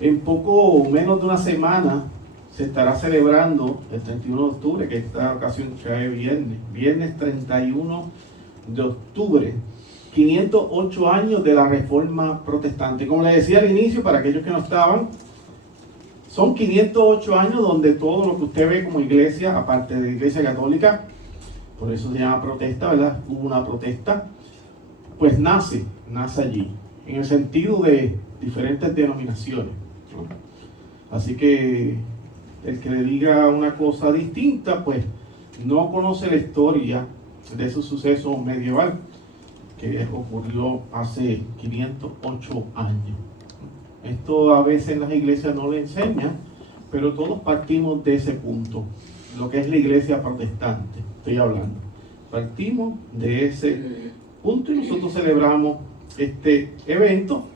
En poco menos de una semana se estará celebrando el 31 de octubre, que esta ocasión cae viernes 31 de octubre, 508 años de la Reforma Protestante. Como les decía al inicio, para aquellos que no estaban, son 508 años donde todo lo que usted ve como iglesia, aparte de la Iglesia Católica, por eso se llama protesta, ¿verdad? Hubo una protesta, pues nace allí, en el sentido de diferentes denominaciones, ¿no? Así que el que le diga una cosa distinta, pues no conoce la historia de ese suceso medieval que ocurrió hace 508 años. Esto a veces las iglesias no lo enseñan, pero todos partimos de ese punto, lo que es la iglesia protestante, estoy hablando. Partimos de ese punto y nosotros celebramos este evento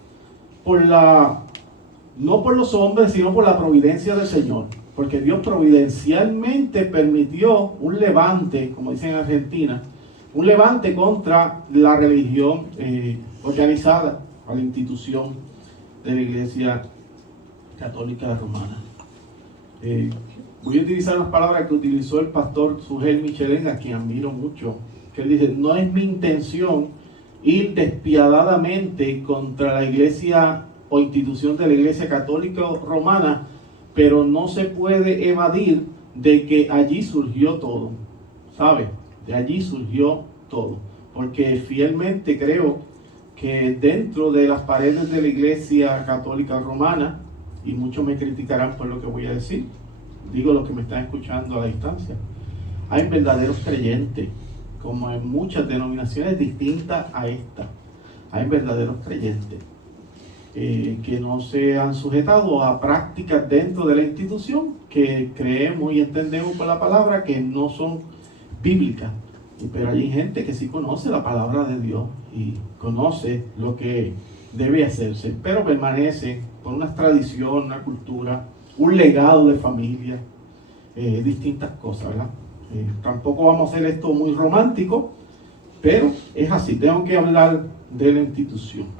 no por los hombres, sino por la providencia del Señor. Porque Dios providencialmente permitió un levante, como dicen en Argentina, un levante contra la religión organizada, a la institución de la Iglesia Católica Romana. Voy a utilizar unas palabras que utilizó el pastor Sugel Michelén, a quien admiro mucho, que él dice: no es mi intención ir despiadadamente contra la Iglesia o institución de la Iglesia Católica Romana, pero no se puede evadir de que allí surgió todo, ¿sabe? De allí surgió todo, porque fielmente creo que dentro de las paredes de la Iglesia Católica Romana, y muchos me criticarán por lo que voy a decir, digo los que me están escuchando a la distancia, hay verdaderos creyentes, como en muchas denominaciones distintas a esta, hay verdaderos creyentes que no se han sujetado a prácticas dentro de la institución que creemos y entendemos por la palabra que no son bíblicas. Pero hay gente que sí conoce la palabra de Dios y conoce lo que debe hacerse, pero permanece por una tradición, una cultura, un legado de familia, distintas cosas, ¿verdad? Tampoco vamos a hacer esto muy romántico, pero es así, tengo que hablar de la institución.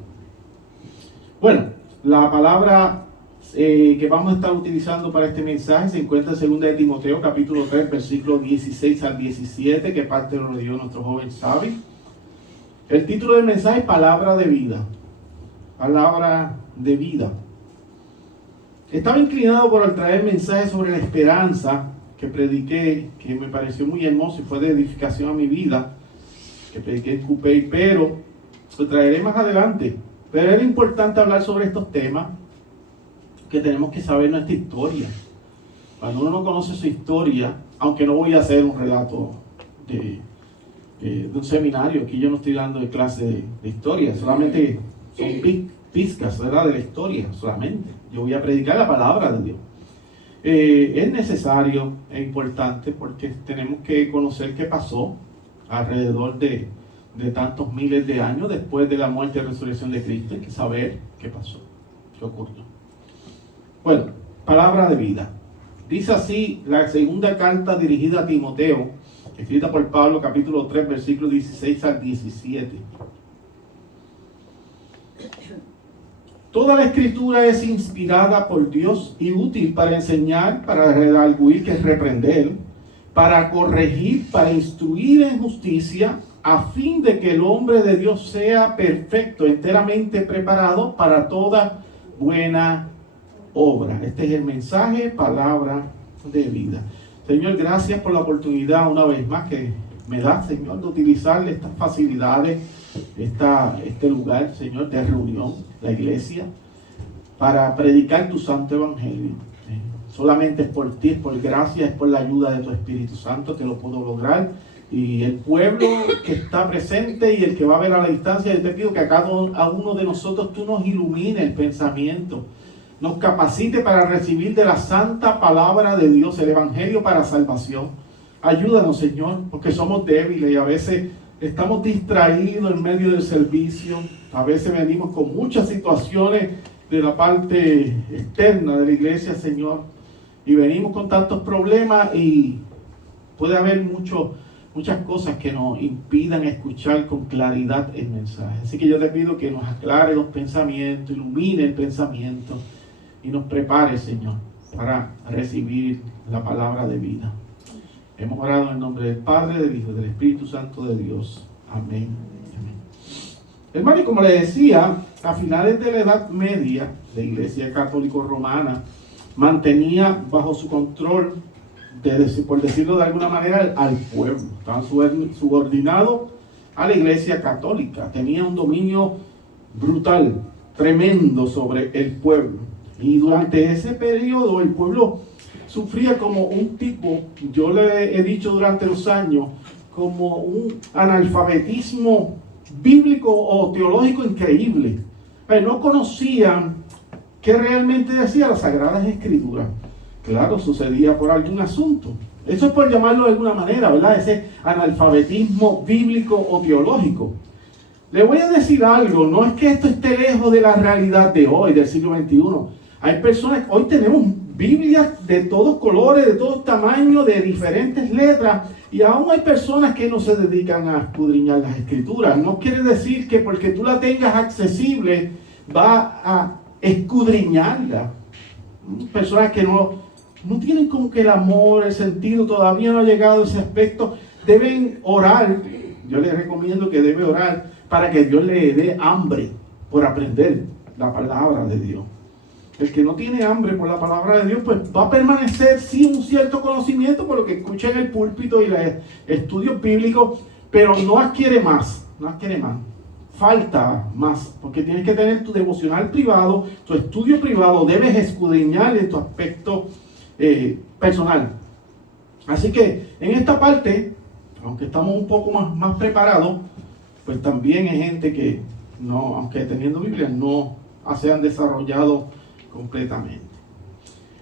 Bueno, la palabra que vamos a estar utilizando para este mensaje se encuentra en 2 de Timoteo, capítulo 3, versículos 16 al 17, que parte lo dio nuestro joven Sabi. El título del mensaje es Palabra de Vida. Palabra de vida. Estaba inclinado por traer mensaje sobre la esperanza que prediqué, que me pareció muy hermoso y fue de edificación a mi vida, que prediqué en Cupey, pero lo traeré más adelante. Pero era importante hablar sobre estos temas, que tenemos que saber nuestra historia. Cuando uno no conoce su historia, aunque no voy a hacer un relato de un seminario, aquí yo no estoy dando de clase de historia, solamente son pizcas, ¿verdad?, de la historia, solamente. Yo voy a predicar la palabra de Dios. Es necesario, es importante, porque tenemos que conocer qué pasó alrededor de tantos miles de años después de la muerte y resurrección de Cristo. Hay que saber qué pasó, qué ocurrió. Bueno, palabra de vida. Dice así la segunda carta dirigida a Timoteo, escrita por Pablo, capítulo 3, versículos 16 al 17. Toda la escritura es inspirada por Dios y útil para enseñar, para redarguir, que es reprender, para corregir, para instruir en justicia, a fin de que el hombre de Dios sea perfecto, enteramente preparado para toda buena obra. Este es el mensaje, palabra de vida. Señor, gracias por la oportunidad una vez más que me da, Señor, de utilizar estas facilidades, este lugar, Señor, de reunión, la iglesia, para predicar tu santo evangelio. Solamente es por ti, es por gracia, es por la ayuda de tu Espíritu Santo que lo puedo lograr. Y el pueblo que está presente y el que va a ver a la distancia, yo te pido que a cada uno de nosotros tú nos ilumine el pensamiento, nos capacite para recibir de la santa palabra de Dios, el evangelio para salvación. Ayúdanos, Señor, porque somos débiles y a veces estamos distraídos en medio del servicio. A veces venimos con muchas situaciones de la parte externa de la iglesia, Señor, y venimos con tantos problemas y puede haber muchas cosas que nos impidan escuchar con claridad el mensaje. Así que yo te pido que nos aclare los pensamientos, ilumine el pensamiento y nos prepare, Señor, para recibir la palabra de vida. Hemos orado en el nombre del Padre, del Hijo y del Espíritu Santo de Dios. Amén. Amén. Hermano, y como le decía, a finales de la Edad Media, la Iglesia Católica Romana mantenía bajo su control, por decirlo de alguna manera, al pueblo. Estaban subordinados a la Iglesia Católica. Tenía un dominio brutal, tremendo sobre el pueblo. Y durante ese periodo el pueblo sufría como un tipo, yo le he dicho durante los años, como un analfabetismo bíblico o teológico increíble. No conocían qué realmente decía las Sagradas Escrituras. Claro, sucedía por algún asunto. Eso es por llamarlo de alguna manera, ¿verdad? Ese analfabetismo bíblico o teológico. Le voy a decir algo, no es que esto esté lejos de la realidad de hoy, del siglo XXI. Hay personas, hoy tenemos Biblias de todos colores, de todos tamaños, de diferentes letras, y aún hay personas que no se dedican a escudriñar las Escrituras. No quiere decir que porque tú la tengas accesible, va a escudriñarla. Personas que no tienen como que el amor, el sentido, todavía no ha llegado a ese aspecto, deben orar. Yo les recomiendo que debe orar para que Dios le dé hambre por aprender la palabra de Dios. El que no tiene hambre por la palabra de Dios, pues va a permanecer sin un cierto conocimiento por lo que escucha en el púlpito y los estudios bíblicos, pero no adquiere más, falta más, porque tienes que tener tu devocional privado, tu estudio privado, debes escudriñar en tu aspecto personal. Así que en esta parte, aunque estamos un poco más preparados, pues también hay gente que no, aunque teniendo Biblia, no se han desarrollado completamente.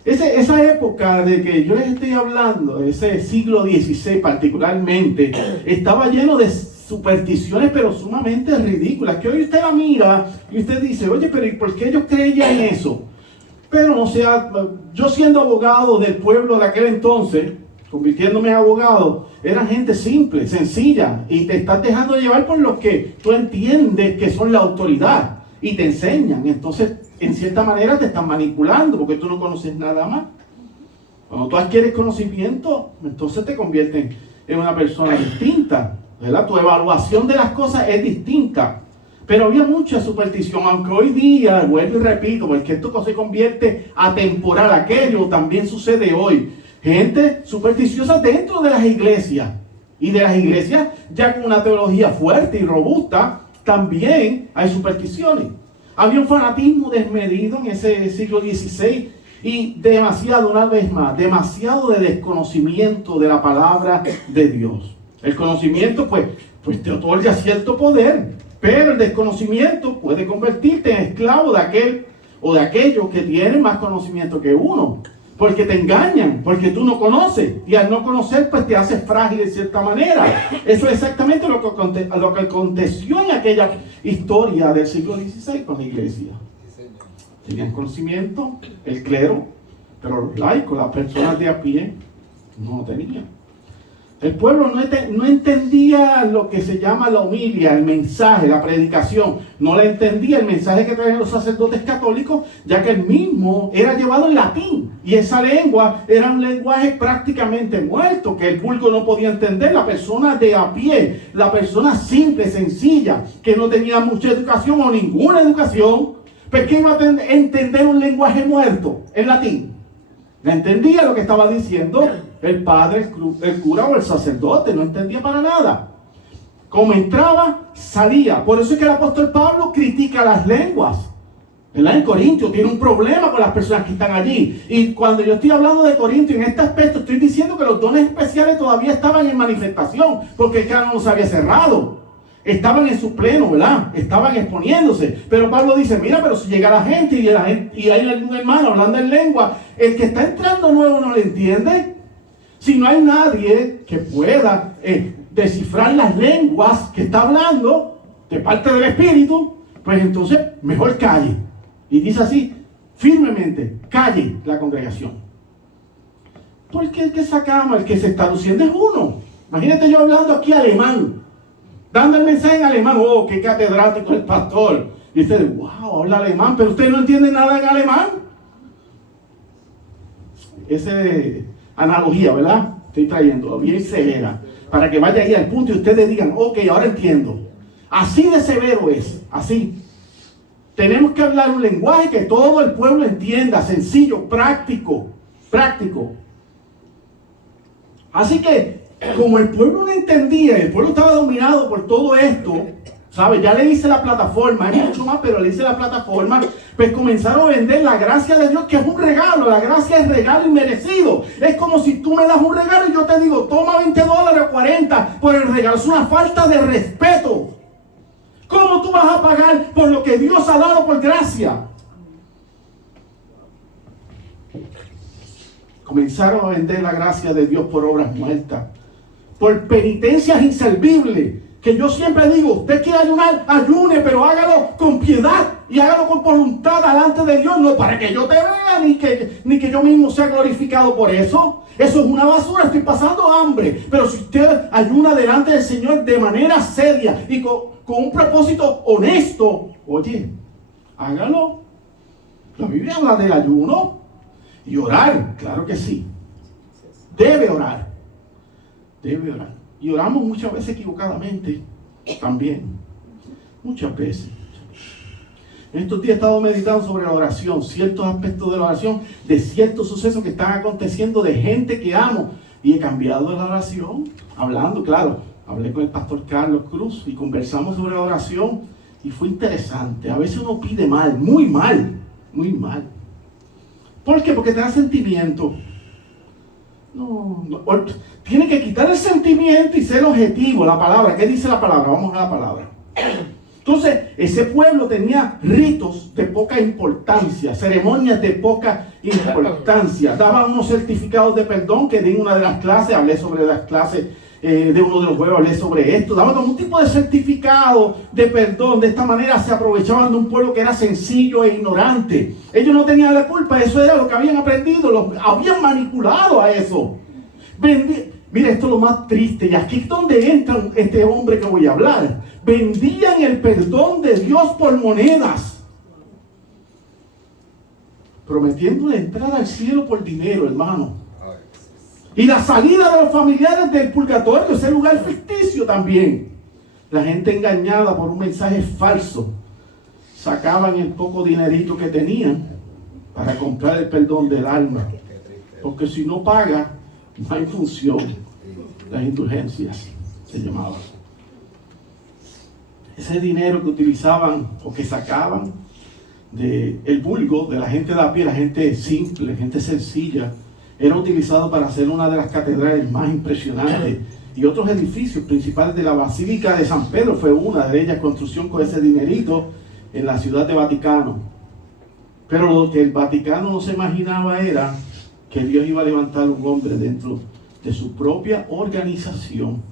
Esa época de que yo les estoy hablando, ese siglo XVI particularmente, estaba lleno de supersticiones, pero sumamente ridículas, que hoy usted la mira y usted dice, oye, pero ¿y por qué ellos creían eso? Pero, o sea, yo siendo abogado del pueblo de aquel entonces, convirtiéndome en abogado, era gente simple, sencilla, y te estás dejando llevar por lo que tú entiendes que son la autoridad, y te enseñan. Entonces, en cierta manera te están manipulando, porque tú no conoces nada más. Cuando tú adquieres conocimiento, entonces te convierten en una persona distinta, ¿verdad? Tu evaluación de las cosas es distinta. Pero había mucha superstición, aunque hoy día, vuelvo y repito, porque esto se convierte atemporal, aquello también sucede hoy. Gente supersticiosa dentro de las iglesias, y de las iglesias ya con una teología fuerte y robusta, también hay supersticiones. Había un fanatismo desmedido en ese siglo XVI y demasiado, una vez más, demasiado de desconocimiento de la palabra de Dios. El conocimiento pues te otorga cierto poder, pero el desconocimiento puede convertirte en esclavo de aquel o de aquellos que tienen más conocimiento que uno. Porque te engañan, porque tú no conoces. Y al no conocer, pues te haces frágil de cierta manera. Eso es exactamente lo que aconteció en aquella historia del siglo XVI con la iglesia. Tenían conocimiento, el clero, pero los laicos, las personas de a pie, no tenían. El pueblo no entendía lo que se llama la homilia, el mensaje, la predicación. No la entendía el mensaje que traían los sacerdotes católicos, ya que el mismo era llevado en latín. Y esa lengua era un lenguaje prácticamente muerto, que el vulgo no podía entender. La persona de a pie, la persona simple, sencilla, que no tenía mucha educación o ninguna educación, pues que iba a entender un lenguaje muerto en latín. No entendía lo que estaba diciendo el padre, el cura o el sacerdote, no entendía para nada. Como entraba, salía. Por eso es que el apóstol Pablo critica las lenguas. ¿Verdad? En Corintio tiene un problema con las personas que están allí. Y cuando yo estoy hablando de Corintio en este aspecto, estoy diciendo que los dones especiales todavía estaban en manifestación, porque el canon no se había cerrado. Estaban en su pleno, ¿verdad? Estaban exponiéndose. Pero Pablo dice, mira, pero si llega la gente y hay algún hermano hablando en lengua, el que está entrando nuevo no le entiende. Si no hay nadie que pueda descifrar las lenguas que está hablando de parte del Espíritu, pues entonces mejor calle. Y dice así, firmemente, calle la congregación. Porque el que sacamos, el que se está luciendo es uno. Imagínate yo hablando aquí alemán, dando el mensaje en alemán. Oh, qué catedrático el pastor. Y usted, wow, habla alemán, pero usted no entiende nada en alemán. ese analogía, ¿verdad? Estoy trayendo bien severa, para que vaya ahí al punto y ustedes digan, ok, ahora entiendo. Así de severo es, así. Tenemos que hablar un lenguaje que todo el pueblo entienda, sencillo, práctico. Así que, como el pueblo no entendía, el pueblo estaba dominado por todo esto, ¿sabe? Ya le hice la plataforma, es mucho más, pero le hice la plataforma, pues comenzaron a vender la gracia de Dios, que es un regalo. La gracia es regalo inmerecido. Es como si tú me das un regalo y yo te digo, toma $20 o 40 por el regalo. Es una falta de respeto. ¿Cómo tú vas a pagar por lo que Dios ha dado por gracia? Comenzaron a vender la gracia de Dios por obras muertas, por penitencias inservibles. Que yo siempre digo, usted quiere ayunar, ayune, pero hágalo con piedad y hágalo con voluntad delante de Dios, no para que yo te vea, ni que yo mismo sea glorificado por eso. Eso es una basura, estoy pasando hambre. Pero si usted ayuna delante del Señor de manera seria y con un propósito honesto, oye, hágalo. La Biblia habla del ayuno y orar, claro que sí. Debe orar. Y oramos muchas veces equivocadamente también. Muchas veces. En estos días he estado meditando sobre la oración, ciertos aspectos de la oración, de ciertos sucesos que están aconteciendo, de gente que amo. Y he cambiado de la oración, hablando, claro. Hablé con el pastor Carlos Cruz y conversamos sobre la oración. Y fue interesante. A veces uno pide mal, muy mal. ¿Por qué? Porque te da sentimiento. No, tiene que quitar el sentimiento y ser objetivo. La palabra, ¿qué dice la palabra? Vamos a la palabra. Entonces, ese pueblo tenía ritos de poca importancia, ceremonias de poca importancia. Daban unos certificados de perdón que di en una de las clases, hablé sobre las clases de uno de los jueves, hablé sobre esto. Daban como un tipo de certificado de perdón. De esta manera se aprovechaban de un pueblo que era sencillo e ignorante. Ellos no tenían la culpa, eso era lo que habían aprendido, los habían manipulado a eso. Mira, esto es lo más triste, y aquí es donde entra este hombre que voy a hablar. Vendían el perdón de Dios por monedas, prometiendo la entrada al cielo por dinero, hermano. Y la salida de los familiares del purgatorio, ese lugar ficticio también. La gente engañada por un mensaje falso, sacaban el poco dinerito que tenían para comprar el perdón del alma. Porque si no paga, no hay función. Las indulgencias se llamaban. Ese dinero que utilizaban o que sacaban del vulgo, de la gente de a pie, la gente simple, gente sencilla, era utilizado para hacer una de las catedrales más impresionantes y otros edificios principales de la Basílica de San Pedro. Fue una de ellas, construcción con ese dinerito en la ciudad de Vaticano. Pero lo que el Vaticano no se imaginaba era que Dios iba a levantar un hombre dentro de su propia organización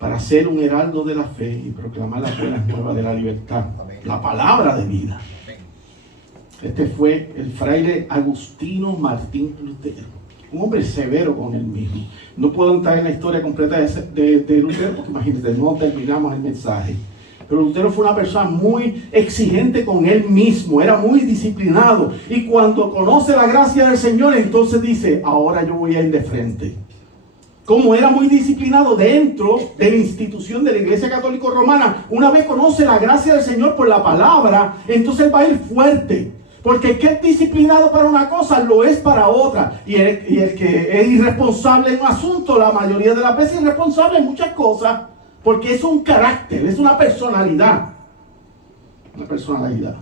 para ser un heraldo de la fe y proclamar las buenas nuevas de la libertad, la palabra de vida. Este fue el fraile Agustino Martín Lutero, un hombre severo con él mismo. No puedo entrar en la historia completa de Lutero, porque imagínense, no terminamos el mensaje. Pero Lutero fue una persona muy exigente con él mismo, era muy disciplinado. Y cuando conoce la gracia del Señor, entonces dice, ahora yo voy a ir de frente. Como era muy disciplinado dentro de la institución de la Iglesia Católica Romana, una vez conoce la gracia del Señor por la palabra, entonces va a ir fuerte. Porque el que es disciplinado para una cosa, lo es para otra. Y el que es irresponsable en un asunto, la mayoría de las veces es irresponsable en muchas cosas. Porque es un carácter, es una personalidad. Una personalidad.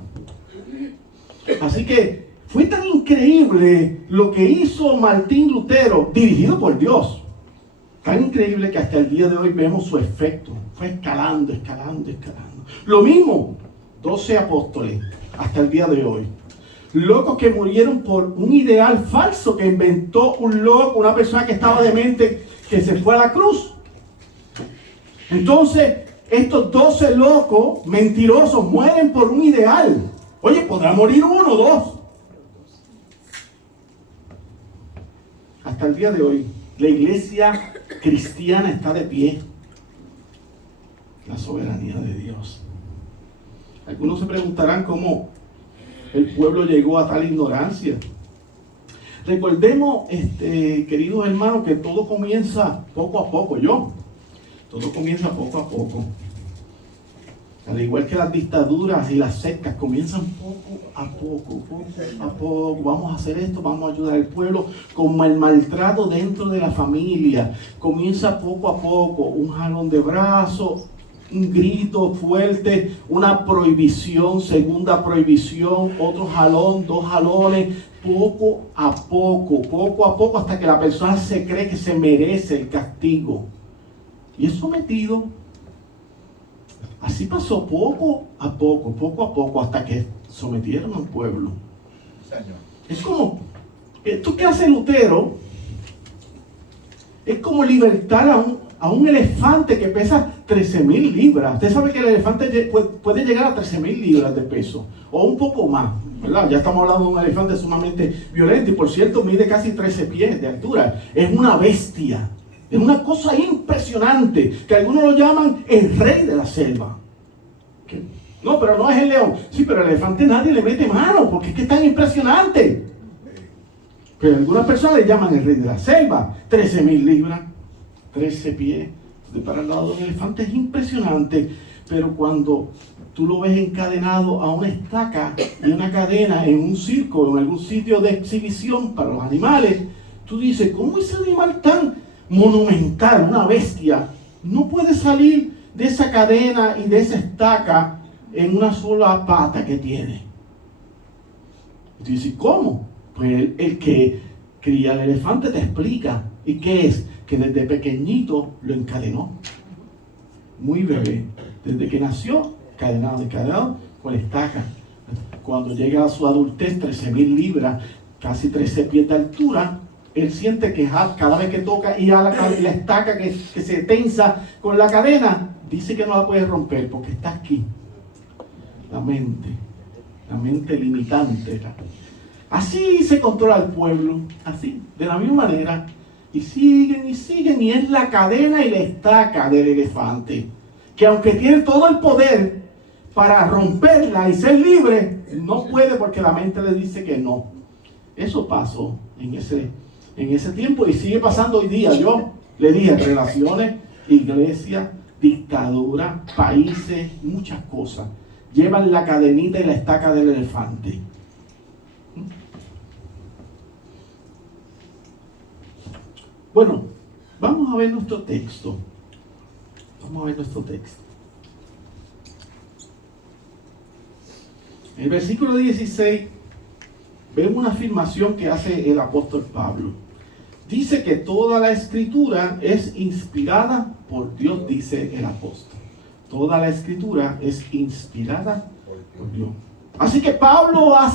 Así que fue tan increíble lo que hizo Martín Lutero, dirigido por Dios. Tan increíble que hasta el día de hoy vemos su efecto. Fue escalando. Lo mismo, 12 apóstoles, hasta el día de hoy. Locos que murieron por un ideal falso que inventó un loco, una persona que estaba demente, que se fue a la cruz. Entonces, estos 12 locos mentirosos mueren por un ideal. Oye, podrá morir uno o dos. Hasta el día de hoy, la iglesia cristiana está de pie. La soberanía de Dios. Algunos se preguntarán cómo el pueblo llegó a tal ignorancia. Recordemos, queridos hermanos, que todo comienza poco a poco, todo comienza poco a poco. Al igual que las dictaduras y las sectas comienzan poco a poco. Vamos a hacer esto, vamos a ayudar al pueblo. Como el maltrato dentro de la familia, comienza poco a poco. Un jalón de brazos, un grito fuerte, una prohibición, segunda prohibición, otro jalón, 2 jalones. Poco a poco, hasta que la persona se cree que se merece el castigo. Y es sometido. Así pasó poco a poco, hasta que sometieron al pueblo. Señor. Es como, esto que hace Lutero, es como libertar a un elefante que pesa 13,000 libras. Usted sabe que el elefante puede llegar a 13,000 libras de peso, o un poco más, ¿verdad? Ya estamos hablando de un elefante sumamente violento, y por cierto mide casi 13 pies de altura. Es una bestia. Es una cosa impresionante, que algunos lo llaman el rey de la selva. ¿Qué? No, pero no es el león. Sí, pero el elefante nadie le mete mano, porque es que es tan impresionante. Pero algunas personas le llaman el rey de la selva. 13,000 libras, 13 pies. Para el lado de un elefante es impresionante, pero cuando tú lo ves encadenado a una estaca y una cadena en un circo o en algún sitio de exhibición para los animales, tú dices, ¿cómo ese animal tan monumental, una bestia, no puede salir de esa cadena y de esa estaca en una sola pata que tiene? Y tú dices, ¿cómo? Pues el que cría el elefante te explica. ¿Y qué es? Que desde pequeñito lo encadenó. Muy bebé. Desde que nació, encadenado con estaca. Cuando llega a su adultez, 13,000 libras, casi 13 pies de altura, él siente que cada vez que toca y a la estaca que se tensa con la cadena, dice que no la puede romper porque está aquí. La mente limitante. Así se controla el pueblo, así, de la misma manera. Y siguen, y es la cadena y la estaca del elefante, que aunque tiene todo el poder para romperla y ser libre, no puede porque la mente le dice que no. Eso pasó en ese tiempo y sigue pasando hoy día. Yo le dije, relaciones, iglesia, dictadura, países, muchas cosas llevan la cadenita y la estaca del elefante. Bueno, vamos a ver nuestro texto. En el versículo 16 vemos una afirmación que hace el apóstol Pablo. Dice que toda la escritura es inspirada por Dios, dice el apóstol. Toda la escritura es inspirada por Dios. Así que Pablo va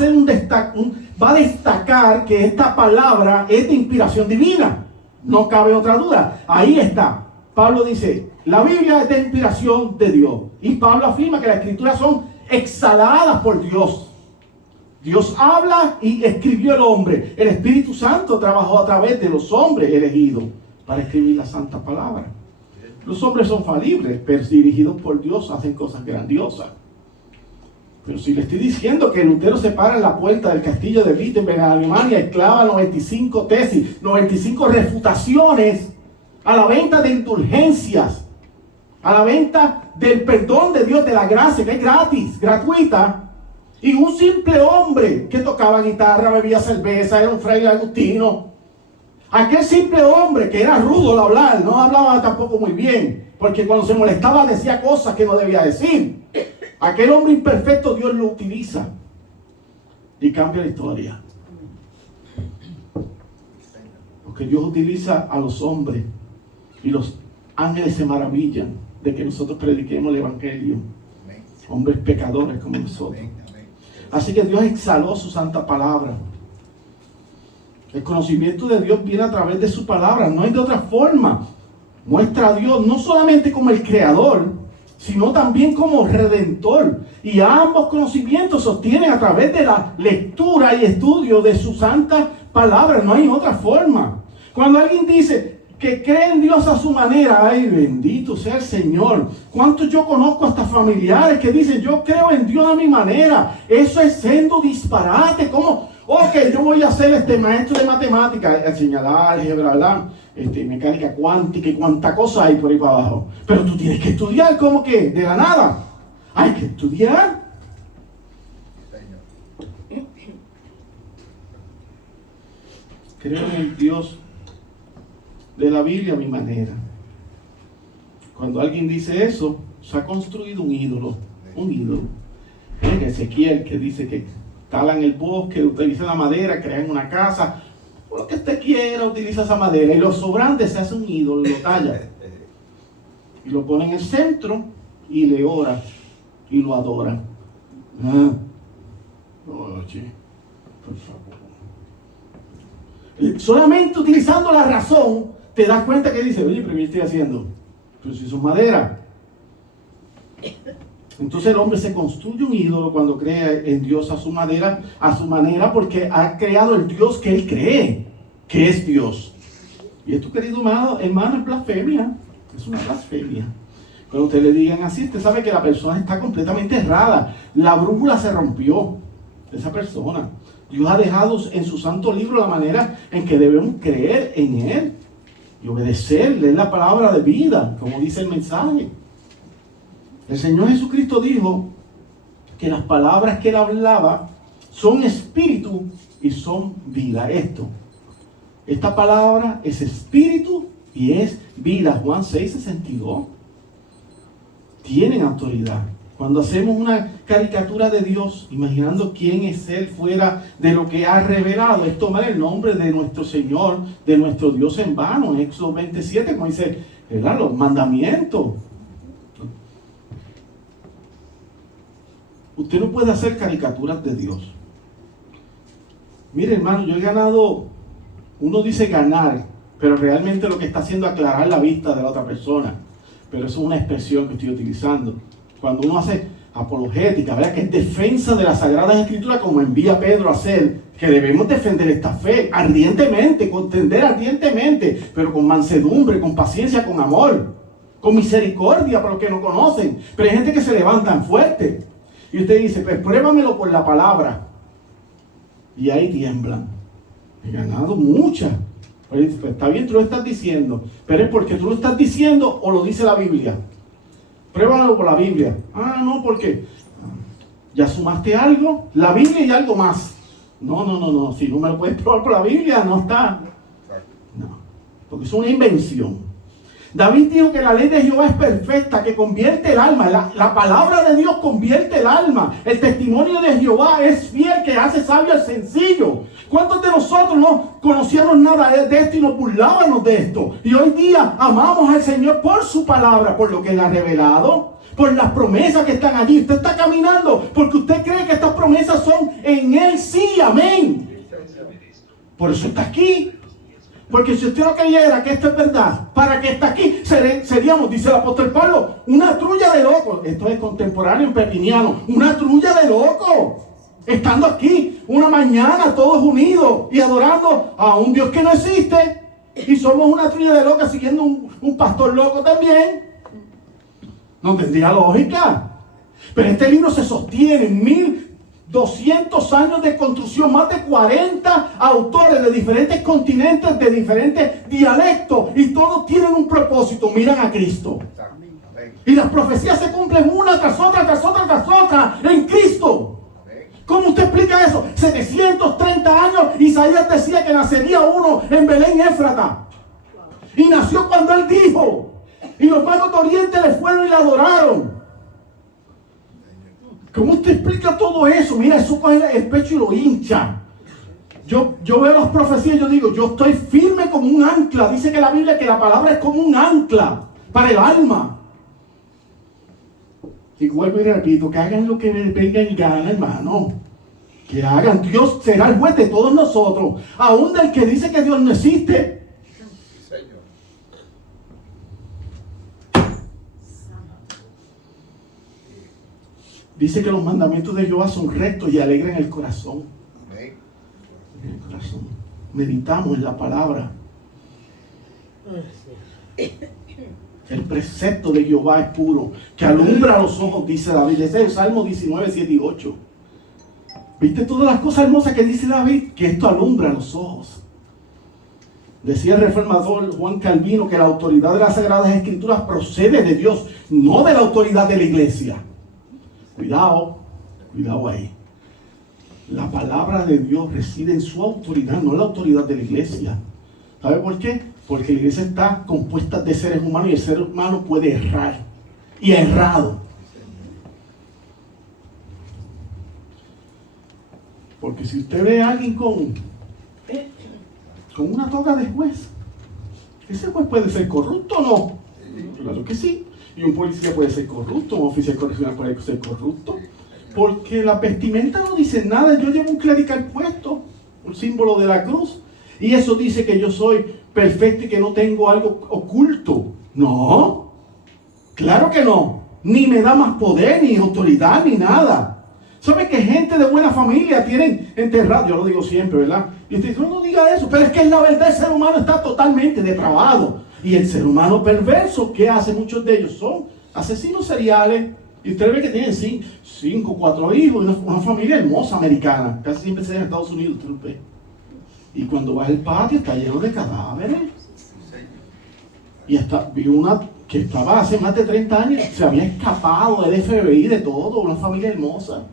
a destacar que esta palabra es de inspiración divina. No cabe otra duda. Ahí está. Pablo dice, la Biblia es de inspiración de Dios. Y Pablo afirma que las escrituras son exhaladas por Dios. Dios habla y escribió el hombre. El Espíritu Santo trabajó a través de los hombres elegidos para escribir la santa palabra. Los hombres son falibles, pero dirigidos por Dios hacen cosas grandiosas. Pero si le estoy diciendo que Lutero se para en la puerta del castillo de Wittenberg en Alemania y clava 95 tesis, 95 refutaciones a la venta de indulgencias, a la venta del perdón de Dios, de la gracia, que es gratis, gratuita, y un simple hombre que tocaba guitarra, bebía cerveza, era un fraile agustino, aquel simple hombre que era rudo al hablar, no hablaba tampoco muy bien, porque cuando se molestaba decía cosas que no debía decir. Aquel hombre imperfecto Dios lo utiliza y cambia la historia. Porque Dios utiliza a los hombres y los ángeles se maravillan de que nosotros prediquemos el evangelio. Hombres pecadores como nosotros. Así que Dios exhaló su santa palabra. El conocimiento de Dios viene a través de su palabra, no hay de otra forma. Muestra a Dios no solamente como el creador, sino también como redentor. Y ambos conocimientos se obtienen a través de la lectura y estudio de su santa palabra. No hay otra forma. Cuando alguien dice que cree en Dios a su manera, ay, bendito sea el Señor. ¿Cuántos yo conozco hasta familiares que dicen, yo creo en Dios a mi manera? Eso es siendo disparate. ¿Cómo Ok, yo voy a ser maestro de matemáticas, enseñar álgebra, ¿verdad? Mecánica cuántica y cuánta cosa hay por ahí para abajo. Pero tú tienes que estudiar, ¿cómo que? De la nada. Hay que estudiar. Creo en el Dios de la Biblia a mi manera. Cuando alguien dice eso, se ha construido un ídolo. Un ídolo. En Ezequiel, que dice que talan el bosque, utilizan la madera, crean una casa. Por lo que usted quiera, utiliza esa madera. Y los sobrantes se hace un ídolo y lo talla. Y lo pone en el centro y le ora y lo adora. Oye, por favor. Solamente utilizando la razón, te das cuenta que dice, oye, pero ¿qué estoy haciendo? Pero si son madera. Entonces el hombre se construye un ídolo cuando cree en Dios a su manera, porque ha creado el Dios que él cree, que es Dios. Y esto, querido hermano, es blasfemia. Es una blasfemia. Cuando usted le digan así, usted sabe que la persona está completamente errada. La brújula se rompió de esa persona. Dios ha dejado en su santo libro la manera en que debemos creer en Él y obedecerle. Es la palabra de vida, como dice el mensaje. El Señor Jesucristo dijo que las palabras que Él hablaba son espíritu y son vida. Esta palabra es espíritu y es vida. Juan 6:62. Tienen autoridad. Cuando hacemos una caricatura de Dios, imaginando quién es Él fuera de lo que ha revelado, es tomar el nombre de nuestro Señor, de nuestro Dios en vano. En Éxodo 27, como dice, ¿verdad?, los mandamientos. Usted no puede hacer caricaturas de Dios. Mire, hermano, yo he ganado, uno dice ganar, pero realmente lo que está haciendo es aclarar la vista de la otra persona. Pero eso es una expresión que estoy utilizando. Cuando uno hace apologética, ¿verdad?, que es defensa de las Sagradas Escrituras, como envía Pedro a hacer, que debemos defender esta fe ardientemente, contender ardientemente, pero con mansedumbre, con paciencia, con amor, con misericordia para los que no conocen. Pero hay gente que se levantan fuerte. Y usted dice, pues pruébamelo por la palabra. Y ahí tiemblan. He ganado muchas. Pues está bien, tú lo estás diciendo, pero es porque tú lo estás diciendo o lo dice la Biblia. Pruébalo por la Biblia. No, porque ya sumaste algo, la Biblia y algo más. No. Si no me lo puedes probar por la Biblia, no está. No, porque es una invención. David dijo que la ley de Jehová es perfecta, que convierte el alma. La palabra de Dios convierte el alma. El testimonio de Jehová es fiel, que hace sabio al sencillo. ¿Cuántos de nosotros no conocíamos nada de esto y nos burlábamos de esto? Y hoy día amamos al Señor por su palabra, por lo que Él ha revelado, por las promesas que están allí. Usted está caminando porque usted cree que estas promesas son en Él, sí, amén. Por eso está aquí. Porque si usted no creyera que esto es verdad, para que está aquí, seríamos, dice el apóstol Pablo, una trulla de locos. Esto es contemporáneo en pepiniano. Una trulla de locos. Estando aquí una mañana todos unidos y adorando a un Dios que no existe. Y somos una trulla de locos siguiendo un pastor loco también. No tendría lógica. Pero este libro se sostiene en 1200 años de construcción, más de 40 autores de diferentes continentes, de diferentes dialectos, y todos tienen un propósito: miran a Cristo. Y las profecías se cumplen una tras otra en Cristo. ¿Cómo usted explica eso? 730 años, Isaías decía que nacería uno en Belén, Éfrata. Y nació cuando él dijo. Y los magos de Oriente le fueron y le adoraron. ¿Cómo usted explica todo eso? Mira, eso coge el pecho y lo hincha. Yo veo las profecías y yo digo, yo estoy firme como un ancla. Dice que la Biblia que la palabra es como un ancla para el alma. Y vuelvo y repito, que hagan lo que les venga en gana, hermano. Que hagan. Dios será el juez de todos nosotros. Aún del que dice que Dios no existe. Dice que los mandamientos de Jehová son rectos y alegran el corazón. En el corazón. Meditamos en la palabra. El precepto de Jehová es puro, que alumbra los ojos, dice David. Ese es el Salmo 19, 7 y 8. ¿Viste todas las cosas hermosas que dice David? Que esto alumbra los ojos. Decía el reformador Juan Calvino que la autoridad de las Sagradas Escrituras procede de Dios, no de la autoridad de la iglesia. Cuidado ahí. La palabra de Dios reside en su autoridad, no en la autoridad de la iglesia. ¿Sabe por qué? Porque la iglesia está compuesta de seres humanos y el ser humano puede errar. Y ha errado. Porque si usted ve a alguien con una toga de juez, ese juez puede ser corrupto o no. Claro que sí. Y un policía puede ser corrupto, un oficial correccional puede ser corrupto. Porque la vestimenta no dice nada. Yo llevo un clerical puesto, un símbolo de la cruz. Y eso dice que yo soy perfecto y que no tengo algo oculto. No. Claro que no. Ni me da más poder, ni autoridad, ni nada. ¿Sabe que gente de buena familia tienen enterrado? Yo lo digo siempre, ¿verdad? Y usted dice, no diga eso, pero es que en la verdad el ser humano está totalmente depravado. Y el ser humano perverso, ¿qué hace? Muchos de ellos son asesinos seriales. Y usted ve que tienen 5, 4 hijos, una familia hermosa americana. Casi siempre se da en Estados Unidos, usted lo ve. Y cuando vas al patio está lleno de cadáveres. Y hasta vi una que estaba hace más de 30 años, se había escapado del FBI, de todo, una familia hermosa.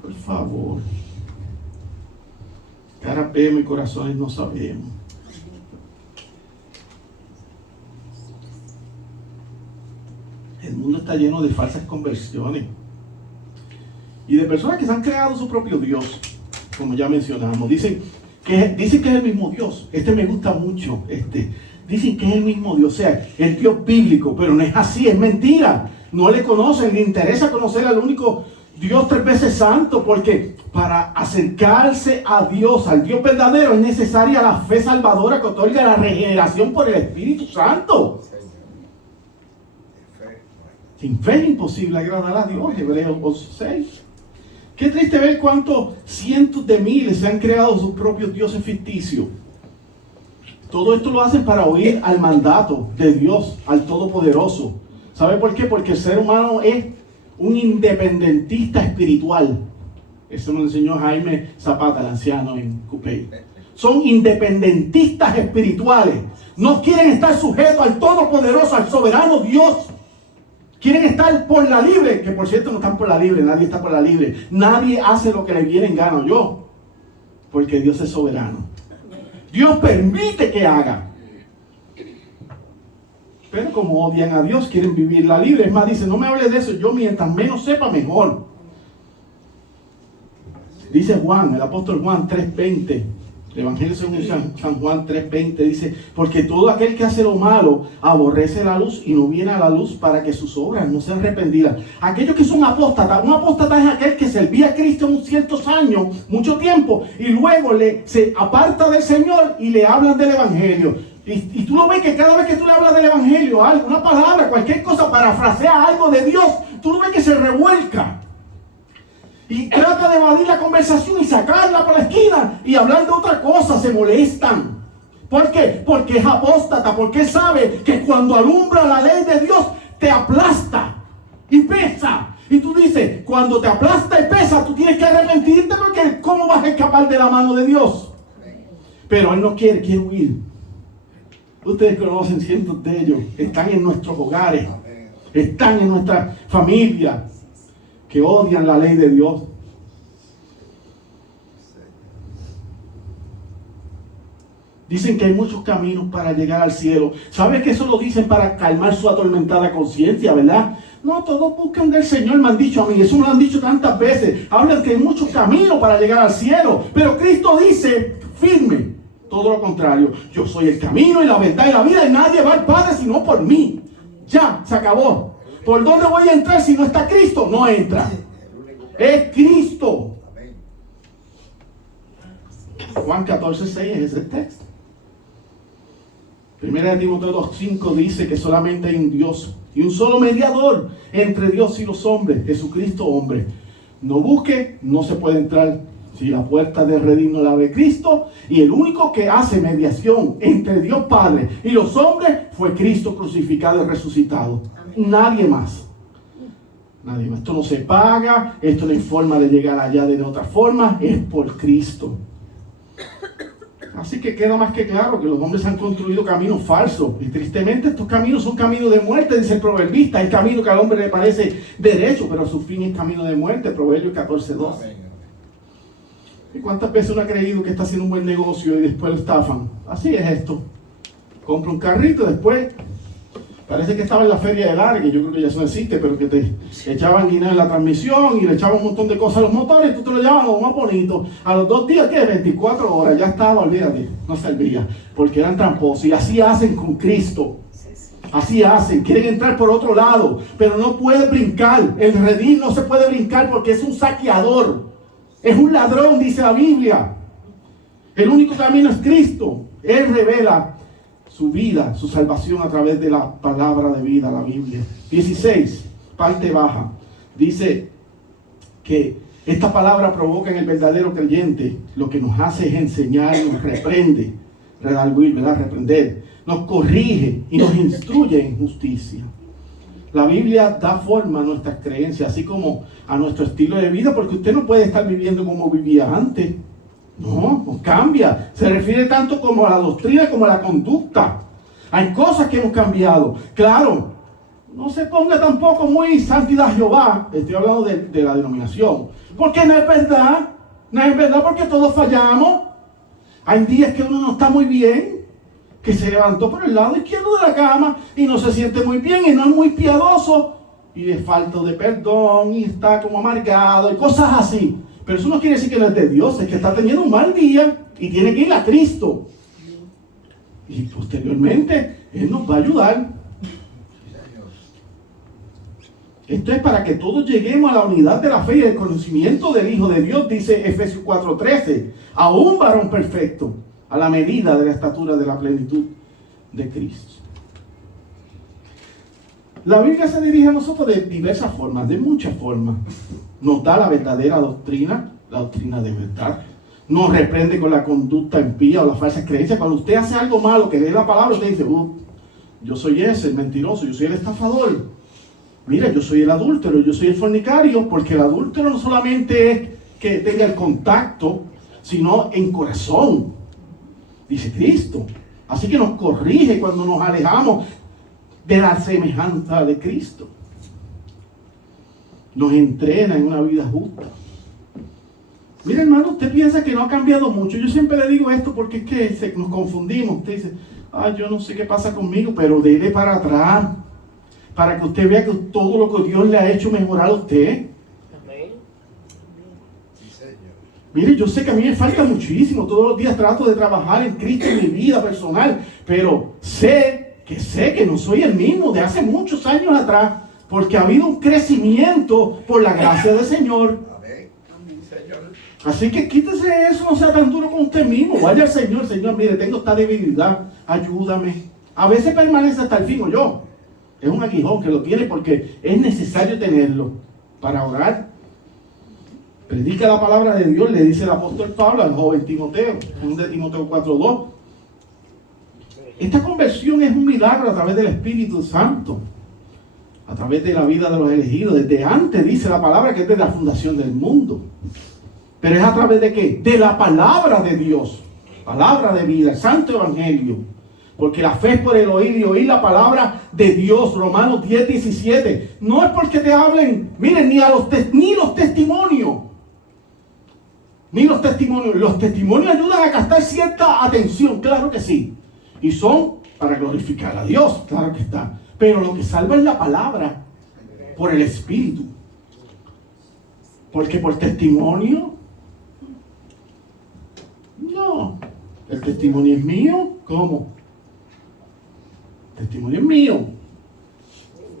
Por favor. Caras vemos y corazones no sabemos. El mundo está lleno de falsas conversiones. Y de personas que se han creado su propio Dios, como ya mencionamos. Dicen que es el mismo Dios. Me gusta mucho. Dicen que es el mismo Dios, o sea, el Dios bíblico, pero no es así, es mentira. No le conocen, le interesa conocer al único Dios 3 veces santo, porque para acercarse a Dios, al Dios verdadero, es necesaria la fe salvadora que otorga la regeneración por el Espíritu Santo. Sin fe es imposible agradar a Dios, Hebreos 11:6. Qué triste ver cuántos cientos de miles se han creado sus propios dioses ficticios. Todo esto lo hacen para oír al mandato de Dios, al Todopoderoso. ¿Sabe por qué? Porque el ser humano es un independentista espiritual. Eso me lo enseñó Jaime Zapata, el anciano en Cupey. Son independentistas espirituales. No quieren estar sujetos al Todopoderoso, al soberano Dios. Quieren estar por la libre, que por cierto no están por la libre, nadie está por la libre. Nadie hace lo que le viene en gana, yo. Porque Dios es soberano. Dios permite que haga. Pero como odian a Dios, quieren vivir la libre. Es más, dice, no me hables de eso, yo mientras menos sepa, mejor. Dice Juan, el apóstol Juan 3:20. El Evangelio según San Juan 3:20 dice, porque todo aquel que hace lo malo aborrece la luz y no viene a la luz para que sus obras no sean arrepentidas. Aquellos que son apóstatas, un apóstata es aquel que servía a Cristo en ciertos años, mucho tiempo, y luego se aparta del Señor y le hablan del Evangelio. Y tú lo ves que cada vez que tú le hablas del Evangelio, algo, una palabra, cualquier cosa, parafrasea algo de Dios, tú lo ves que se revuelca. Y trata de evadir la conversación y sacarla por la esquina y hablar de otra cosa, se molestan. ¿Por qué? Porque es apóstata, porque sabe que cuando alumbra la ley de Dios, te aplasta y pesa. Y tú dices, cuando te aplasta y pesa, tú tienes que arrepentirte porque ¿cómo vas a escapar de la mano de Dios? Pero Él no quiere huir. Ustedes conocen cientos de ellos, están en nuestros hogares, están en nuestra familia, que odian la ley de Dios. Dicen que hay muchos caminos para llegar al cielo. ¿Sabes que eso lo dicen para calmar su atormentada conciencia, verdad? No, todos buscan del Señor, me han dicho a mí. Eso me lo han dicho tantas veces. Hablan que hay muchos caminos para llegar al cielo. Pero Cristo dice, firme, todo lo contrario. Yo soy el camino y la verdad y la vida y nadie va al Padre sino por mí. Ya, se acabó. ¿Por dónde voy a entrar si no está Cristo? No entra. Es Cristo. Juan 14:6 es ese texto. Primera de Timoteo 2:5 dice que solamente hay un Dios y un solo mediador entre Dios y los hombres, Jesucristo hombre. No busque, no se puede entrar si la puerta del redil no la abre Cristo, y el único que hace mediación entre Dios Padre y los hombres fue Cristo crucificado y resucitado. Nadie más. Nadie más. Esto no se paga, esto no hay forma de llegar allá de otra forma, es por Cristo. Así que queda más que claro que los hombres han construido caminos falsos. Y tristemente estos caminos son caminos de muerte, dice el proverbista. Hay camino que al hombre le parece derecho, pero a su fin es camino de muerte. Proverbios 14:2. ¿Y cuántas veces uno ha creído que está haciendo un buen negocio y después lo estafan? Así es esto. Compra un carrito, después parece que estaba en la feria del aire, que yo creo que ya eso no existe, pero que te echaban guineo en la transmisión y le echaban un montón de cosas a los motores y tú te lo llevabas lo más bonito. A los 2 días, ¿qué? 24 horas, ya estaba, olvídate, no servía, porque eran tramposos. Y así hacen con Cristo. Así hacen, quieren entrar por otro lado, pero no puede brincar. El redil no se puede brincar porque es un saqueador. Es un ladrón, dice la Biblia. El único camino es Cristo. Él revela su vida, su salvación a través de la palabra de vida, la Biblia. 16, parte baja. Dice que esta palabra provoca en el verdadero creyente, lo que nos hace es enseñar, nos reprende, redarguir, ¿verdad? Reprender, nos corrige y nos instruye en justicia. La Biblia da forma a nuestras creencias, así como a nuestro estilo de vida, porque usted no puede estar viviendo como vivía antes. No cambia. Se refiere tanto como a la doctrina como a la conducta. Hay cosas que hemos cambiado. Claro, no se ponga tampoco muy santidad Jehová. Estoy hablando de la denominación. Porque no es verdad. No es verdad porque todos fallamos. Hay días que uno no está muy bien, que se levantó por el lado izquierdo de la cama y no se siente muy bien y no es muy piadoso y es falto de perdón y está como amargado y cosas así. Pero eso no quiere decir que no es de Dios, es que está teniendo un mal día y tiene que ir a Cristo. Y posteriormente Él nos va a ayudar. Esto es para que todos lleguemos a la unidad de la fe y el conocimiento del Hijo de Dios, dice Efesios 4:13, a un varón perfecto, a la medida de la estatura de la plenitud de Cristo. La Biblia se dirige a nosotros de diversas formas, de muchas formas. Nos da la verdadera doctrina, la doctrina de verdad. Nos reprende con la conducta impía o las falsas creencias. Cuando usted hace algo malo, que lee la palabra, usted dice, yo soy ese, el mentiroso, yo soy el estafador. Mira, yo soy el adúltero, yo soy el fornicario, porque el adúltero no solamente es que tenga el contacto, sino en corazón, dice Cristo. Así que nos corrige cuando nos alejamos de la semejanza de Cristo. Nos entrena en una vida justa. Mira, hermano, usted piensa que no ha cambiado mucho. Yo siempre le digo esto porque es que nos confundimos. Usted dice, yo no sé qué pasa conmigo, pero dele para atrás, para que usted vea que todo lo que Dios le ha hecho mejorar a usted. Amén. Mire, yo sé que a mí me falta muchísimo. Todos los días trato de trabajar en Cristo en mi vida personal, pero sé que no soy el mismo de hace muchos años atrás, porque ha habido un crecimiento por la gracia del Señor. Así que quítese eso, no sea tan duro con usted mismo. Vaya al Señor, Señor, mire, tengo esta debilidad, ayúdame. A veces permanece hasta el fin, o yo. Es un aguijón que lo tiene porque es necesario tenerlo para orar. Predica la palabra de Dios, le dice el apóstol Pablo al joven Timoteo, en de Timoteo 4:2. Esta conversión es un milagro a través del Espíritu Santo, a través de la vida de los elegidos. Desde antes dice la palabra que es de la fundación del mundo. Pero es a través de ¿qué? De la palabra de Dios, palabra de vida, el santo evangelio. Porque la fe es por el oír y oír la palabra de Dios. Romanos 10:17. No es porque te hablen, miren, ni los testimonios. Ni los testimonios. Los testimonios ayudan a captar cierta atención, claro que sí. Y son para glorificar a Dios, claro que está. Pero lo que salva es la palabra, por el Espíritu. Porque por testimonio, no. El testimonio es mío, ¿cómo? El testimonio es mío.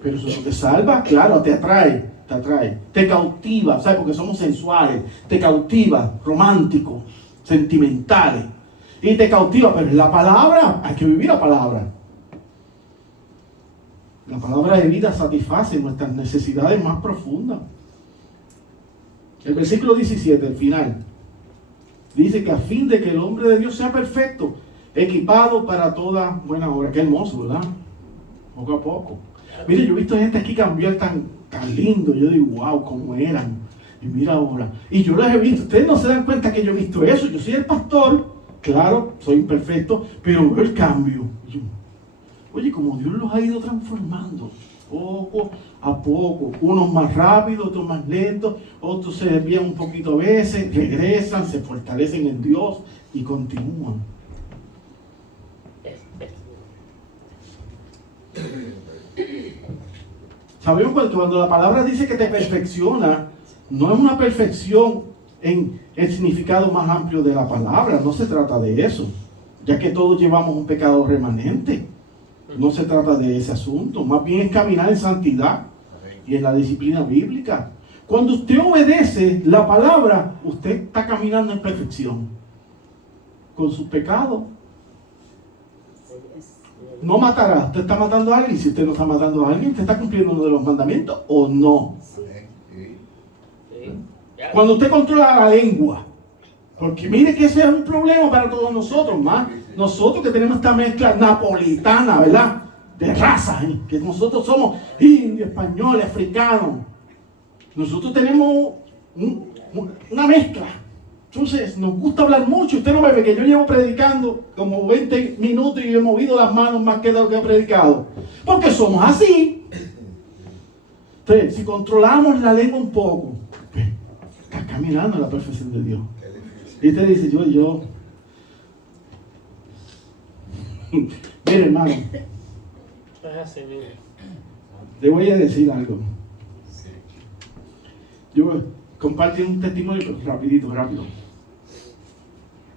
Pero eso no te salva, claro, te atrae, te cautiva, ¿sabes? Porque somos sensuales, te cautiva, románticos, sentimentales. Y te cautiva, pero en la palabra, hay que vivir la palabra. La palabra de vida satisface nuestras necesidades más profundas. El versículo 17, el final, dice que a fin de que el hombre de Dios sea perfecto, equipado para toda buena obra. Qué hermoso, ¿verdad? Poco a poco. Mire, yo he visto gente aquí cambiar tan lindo. Yo digo, wow, cómo eran. Y mira ahora. Y yo las he visto. Ustedes no se dan cuenta que yo he visto eso. Yo soy el pastor. Claro, soy imperfecto. Pero veo el cambio. Oye, como Dios los ha ido transformando. Poco a poco. Unos más rápidos, otros más lentos. Otros se desvían un poquito a veces. Regresan, se fortalecen en Dios. Y continúan. Sabemos que cuando la palabra dice que te perfecciona, no es una perfección en el significado más amplio de la palabra. No se trata de eso, ya que todos llevamos un pecado remanente. No se trata de ese asunto. Más bien es caminar en santidad y en la disciplina bíblica. Cuando usted obedece la palabra, usted está caminando en perfección. Con sus pecados. No matará. Usted está matando a alguien. Si usted no está matando a alguien, usted está cumpliendo uno de los mandamientos o no. Cuando usted controla la lengua, porque mire que ese es un problema para todos nosotros, más nosotros que tenemos esta mezcla napolitana, ¿verdad? De razas, que nosotros somos indios, españoles, africanos. Nosotros tenemos una mezcla. Entonces, nos gusta hablar mucho. Usted no me ve que yo llevo predicando como 20 minutos y he movido las manos más que lo que he predicado. Porque somos así. Entonces, si controlamos la lengua un poco, está caminando en la perfección de Dios. Y usted dice, yo. Mire, hermano. Le voy a decir algo. Yo voy a compartir un testimonio rapidito.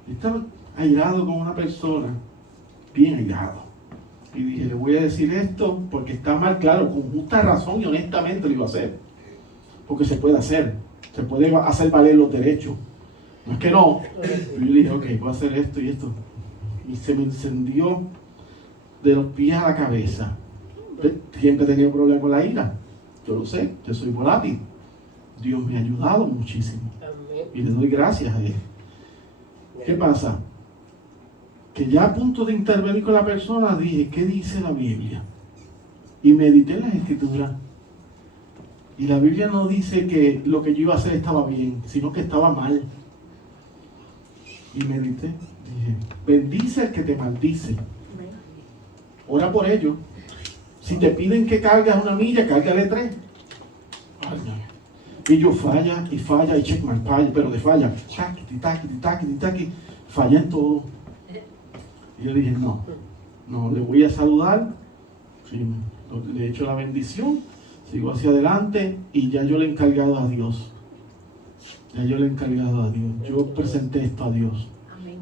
Estaba airado con una persona, bien airado. Y dije, le voy a decir esto porque está mal, claro, con justa razón y honestamente lo iba a hacer. Porque se puede hacer. Se puede hacer valer los derechos. No es que no. Y yo dije, ok, voy a hacer esto y esto. Y se me encendió de los pies a la cabeza. Siempre he tenido problemas con la ira. Yo lo sé, yo soy volátil. Dios me ha ayudado muchísimo. Y le doy gracias a Él. ¿Qué pasa? Que ya a punto de intervenir con la persona dije, ¿qué dice la Biblia? Y medité en las Escrituras. Y la Biblia no dice que lo que yo iba a hacer estaba bien, sino que estaba mal. Y medité. Dije, bendice al que te maldice. Ora por ello. Si te piden que cargas una milla, cárgale 3. Y yo falla, y checkmark, pero de falla. Taqui, falla en todo. Y yo dije, no, le voy a saludar. Sí, le echo la bendición. Sigo hacia adelante y ya yo le he encargado a Dios. Yo presenté esto a Dios.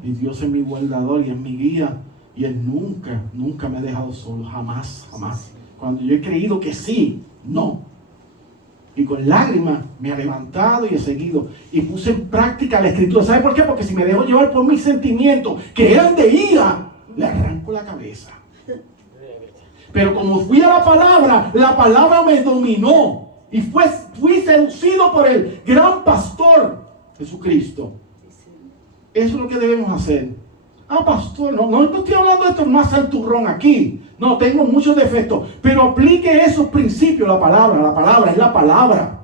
Y Dios es mi guardador y es mi guía. Y Él nunca me ha dejado solo. Jamás. Cuando yo he creído que sí, no. Y con lágrimas me ha levantado y he seguido. Y puse en práctica la Escritura. ¿Sabe por qué? Porque si me dejo llevar por mis sentimientos, que eran de ira, le arranco la cabeza. Pero como fui a la palabra me dominó. Y fui seducido por el gran pastor Jesucristo. Eso es lo que debemos hacer. Pastor, no estoy hablando de esto más santurrón aquí. No, tengo muchos defectos. Pero aplique esos principios. La palabra es la palabra.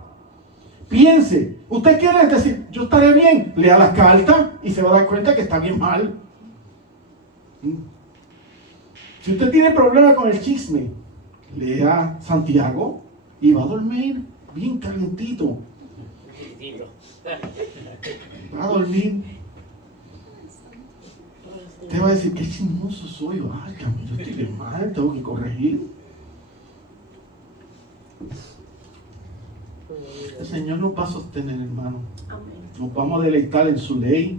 Piense. Usted quiere decir, yo estaré bien. Lea las cartas y se va a dar cuenta que está bien mal. Si usted tiene problemas con el chisme, lea Santiago y va a dormir bien calentito. Va a dormir. Usted va a decir, qué chismoso soy. Ay, yo estoy bien mal, tengo que corregir. El Señor nos va a sostener, hermano. Nos vamos a deleitar en su ley.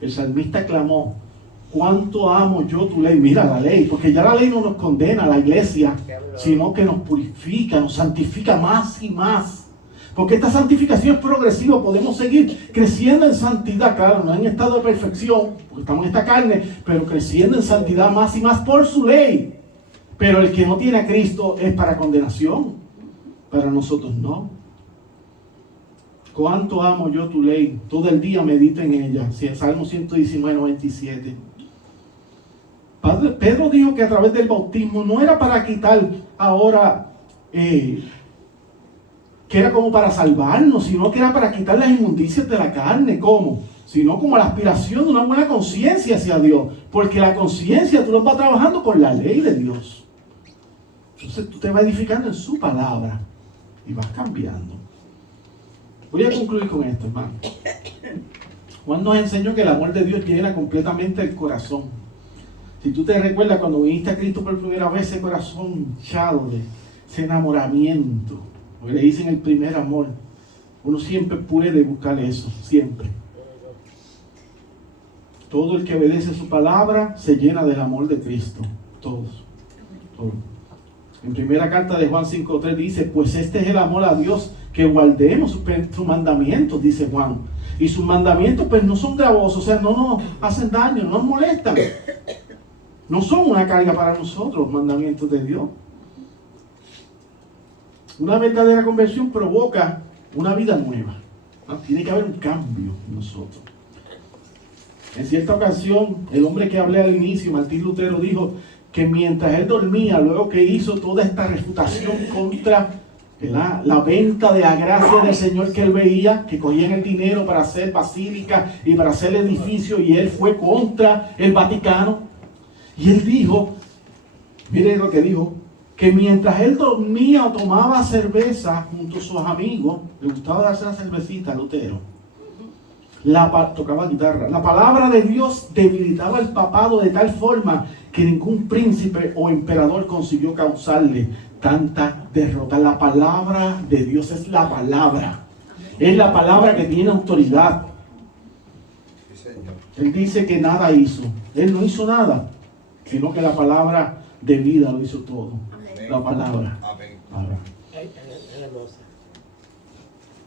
El salmista clamó, ¿cuánto amo yo tu ley? Mira la ley, porque ya la ley no nos condena a la iglesia, sino que nos purifica, nos santifica más y más. Porque esta santificación es progresiva, podemos seguir creciendo en santidad, claro, no en estado de perfección, porque estamos en esta carne, pero creciendo en santidad más y más por su ley. Pero el que no tiene a Cristo es para condenación, para nosotros no. ¿Cuánto amo yo tu ley? Todo el día medito en ella. Salmo 119, 97. Pedro dijo que a través del bautismo no era para quitar ahora que era como para salvarnos, sino que era para quitar las inmundicias de la carne. ¿Cómo? Sino como la aspiración de una buena conciencia hacia Dios. Porque la conciencia tú lo vas trabajando con la ley de Dios. Entonces tú te vas edificando en su palabra y vas cambiando. Voy a concluir con esto, hermano. Juan nos enseñó que el amor de Dios llena completamente el corazón. Si tú te recuerdas cuando viniste a Cristo por primera vez, ese corazón hinchado de ese enamoramiento, lo que le dicen el primer amor, uno siempre puede buscar eso, siempre. Todo el que obedece su palabra se llena del amor de Cristo. Todos. En primera carta de Juan 5:3 dice, pues este es el amor a Dios, que guardemos sus mandamientos, dice Juan. Y sus mandamientos pues no son gravosos, o sea, no nos hacen daño, no nos molestan. No son una carga para nosotros los mandamientos de Dios. Una verdadera conversión provoca una vida nueva, ¿no? Tiene que haber un cambio en nosotros. En cierta ocasión, el hombre que hablé al inicio, Martín Lutero, dijo que mientras él dormía, luego que hizo toda esta refutación contra la venta de la gracia del Señor que él veía, que cogían el dinero para hacer basílicas y para hacer edificios, y él fue contra el Vaticano, y él dijo, mire lo que dijo, que mientras él dormía o tomaba cerveza junto a sus amigos, le gustaba darse la cervecita a Lutero, tocaba guitarra, la palabra de Dios debilitaba el papado de tal forma que ningún príncipe o emperador consiguió causarle tanta derrota. La palabra de Dios es la palabra que tiene autoridad. Él dice que nada hizo, él no hizo nada, sino que la palabra de vida lo hizo todo. La palabra.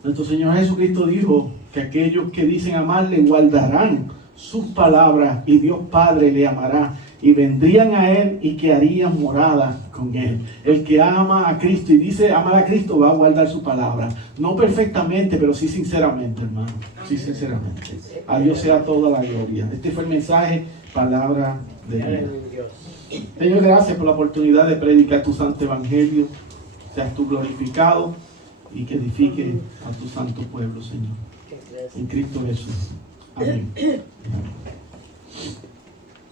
Nuestro Señor Jesucristo dijo que aquellos que dicen amarle guardarán sus palabras, y Dios Padre le amará, y vendrían a Él y que harían morada con Él. El que ama a Cristo y dice amar a Cristo va a guardar su palabra. No perfectamente, pero sí sinceramente, hermano. Sí sinceramente. A Dios sea toda la gloria. Este fue el mensaje, palabra de Dios. Señor, gracias por la oportunidad de predicar tu santo evangelio. Seas tú glorificado y que edifique a tu santo pueblo, Señor. En Cristo Jesús. Amén.